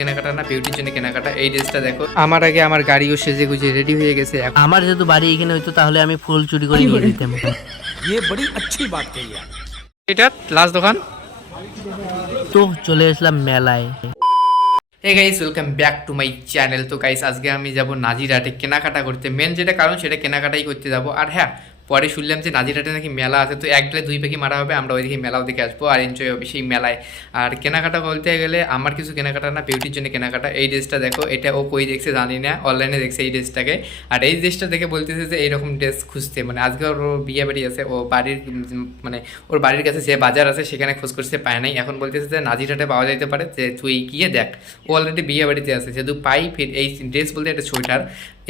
কেনাকাটা না বিউটির জন্য কেনাকাটা এই ড্রেসটা দেখো আমার আগে আমার গাড়িও সেজে গুজে রেডি হয়ে গেছে এখন আমার যেহেতু বাড়ি এখানে হইতো তাহলে আমি ফুল চুরি করে নিয়ে দিতাম ये बड़ी अच्छी बात कही आप এটা লাস্ট দোকান তো চলে আসলাম মেলায় hey guys welcome back to my channel তো গাইস আজকে আমি যাব নাজিরাটে কেনাকাটা করতে মেন যেটা কারণ সেটা কেনাকাটাই করতে যাব আর হ্যাঁ পরে শুনলাম যে নাজিরাটে নাকি মেলা আছে, তো এক দুই পাখি মারা হবে, আমরা ওইদিকে মেলাও দেখে আসব আর এনজয় হবে সেই মেলায়। আর কেনাকাটা বলতে গেলে আমার কিছু কেনাকাটা না বিউটির জন্য কেনাকাটা। এই ড্রেসটা দেখো, এটা ও কই দেখছে জানি না অনলাইনে দেখছে এই ড্রেসটাকে। আর এই ড্রেসটা দেখে বলতেছে যে এইরকম ড্রেস খুঁজতে মানে আজকে ওর বিয়ে বাড়ি আছে, ও বাড়ির মানে ওর বাড়ির কাছে যে বাজার আছে সেখানে খোঁজ করতে পায় নাই। এখন বলতেছে যে নাজিরাটে পাওয়া যেতে পারে, যে তুই গিয়ে দেখ। ও অলরেডি বিয়ে বাড়িতে আছে, যেহেতু পাই ফির এই ড্রেস বলতে একটা সোয়েটার,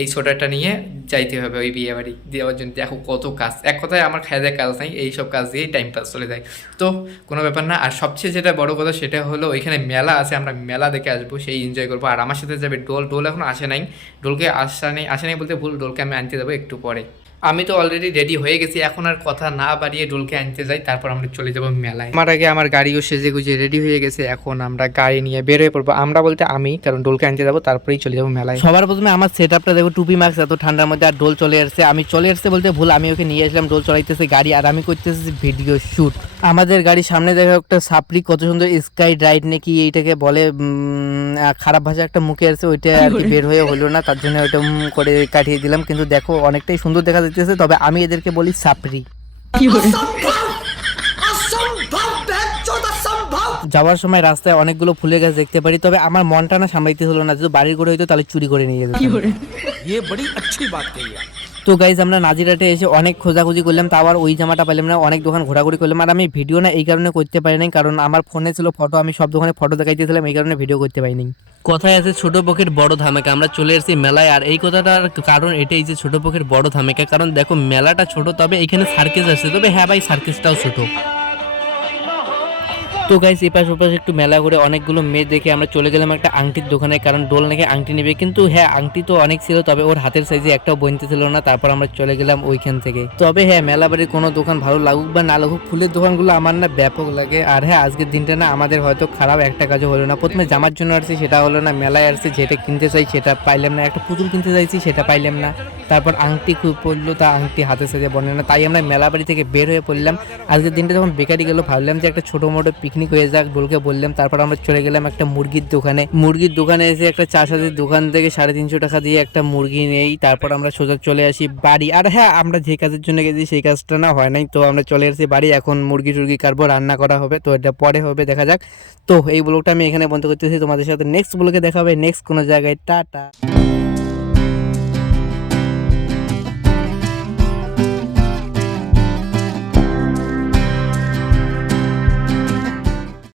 এই সোয়েটারটা নিয়ে যাইতে হবে ওই বিয়ে বাড়ি দেওয়ার জন্য। দেখো কত কাজ, এক কথায় আমার খায় দেয় কাজ নাই, এইসব কাজ দিয়েই টাইম পাস চলে যায়। তো কোনো ব্যাপার না, আর সবচেয়ে যেটা বড় কথা সেটা হলো ওইখানে মেলা আছে, আমরা মেলা দেখে আসব, সেই এনজয় করব। আর আমার সাথে যাবে ডোল ডোল এখন আসে নাই। ডোলকে আসা নেই, আসে নাই বলতে ভুল, ডোলকে আমি আনতে যাব একটু পরে। আমি তো অলরেডি রেডি হয়ে গেছি এখন আর কথা না বাড়িয়ে ডোলকে আনতে যাই তারপর আমরা চলে যাব মেলায়। আমার আগে আমার গাড়িও সেজে গুজে রেডি হয়ে গেছে এখন আমরা গাড়ি নিয়ে বের হয়ে পড়ব। আমরা বলতে আমি কারণ ডোলকে আনতে যাব তারপরেই চলে যাব মেলায়। সবার প্রথমে আমার সেট আপটা দেখো টুপি মাস্ক এত ঠান্ডার মধ্যে আর ডোল চলে আসছে আমি চলে আসছে বলতে ভুল আমি ওকে নিয়ে আসলাম ডোল চলাইতেছে গাড়ি আর আমি করতেছি ভিডিও শুট আমাদের গাড়ির সামনে দেখা একটা সাপড়ি কত সুন্দর স্কাই রাইড নাকি এইটাকে বলে উম, খারাপ ভাষা একটা মুখে আসছে ওইটা আর কি বের হয়ে হলো না তার জন্য ওইটা করে কাটিয়ে দিলাম। কিন্তু দেখো অনেকটাই সুন্দর দেখা যাচ্ছে তবে আমি এদেরকে বলি সাপড়ি। যাওয়ার সময় রাস্তায় অনেকগুলো ফুলের গাছ দেখতে পারি তবে আমার মনটা না সামলাইতে হলো না যদি বাড়ির করে হইতো তাহলে চুরি করে নিয়ে যেত তো গাইজ আমরা নাজিরাটে এসে অনেক খোঁজাখুঁজি করলাম তা আবার ওই জামাটা পাইলাম না, অনেক দোকান ঘোরাঘুরি করলাম, আর আমি ভিডিও না এই কারণে করতে পারি নাই, কারণ আমার ফোনে ছিল ফটো আমি সব দোকানে ফটো দেখাইতেছিলাম, এই কারণে ভিডিও করতে পারিনি। কথায় আছে, ছোট পক্ষের বড় ধামেকা, আমরা চলে এসেছি মেলায়, আর এই কথাটার কারণ এটাই যে ছোট পক্ষের বড় ধামেকা, কারণ দেখো মেলাটা ছোট, তবে এখানে সার্কেস আছে, তবে হ্যাঁ ভাই সার্কেসটাও ছোট। তো গাইস এপাশ ওপাশ একটু মেলা করে অনেকগুলো মেয়ে দেখে আমরা চলে গেলাম একটা আংটির দোকানে, কারণ ডোল নাকি আংটি নেবে। কিন্তু হ্যাঁ আংটি তো অনেক ছিল, তবে ওর হাতের সাইজে একটাও বইতে ছিল না, তারপর আমরা চলে গেলাম ওইখান থেকে। তবে হ্যাঁ মেলা বাড়ির কোনো দোকান ভালো লাগুক বা না লাগুক, ফুলের দোকানগুলো আমার না ব্যাপক লাগে। আর হ্যাঁ আজকের দিনটা না আমাদের হয়তো খারাপ, একটা কাজও হলো না। প্রথমে জামার জন্য আসছি, সেটা হলো না মেলায় আসছে, যেটা কিনতে চাই সেটা পাইলাম না। একটা পুতুল কিনতে চাইছি, সেটা পাইলাম না। তারপর আংটি খুব পড়ল, তা আংটি হাতে সাইজে বনে না, তাই আমরা মেলা বাড়ি থেকে বের হয়ে পড়লাম। আজকের দিনটা যখন বেকারি গেল, ভাবলাম যে একটা ছোট মোটো পিকনিক হয়ে যাক ডোলকে বললাম, তারপর আমরা চলে গেলাম একটা মুরগির দোকানে। মুরগির দোকানে এসে একটা চাষাদের দোকান থেকে সাড়ে তিনশো টাকা দিয়ে একটা মুরগি নেই, তারপর আমরা সোজা চলে আসি বাড়ি। আর হ্যাঁ আমরা যে কাজের জন্য গেছি, সেই কাজটা না হয় নাই, তো আমরা চলে আসি বাড়ি, এখন মুরগি টুরগি কাটবো, রান্না করা হবে, তো এটা পরে হবে, দেখা যাক। তো এই ব্লগটা আমি এখানে বন্ধ করতেছি, তোমাদের সাথে নেক্সট ব্লগে দেখা হবে নেক্সট কোনো জায়গায়, টাটা।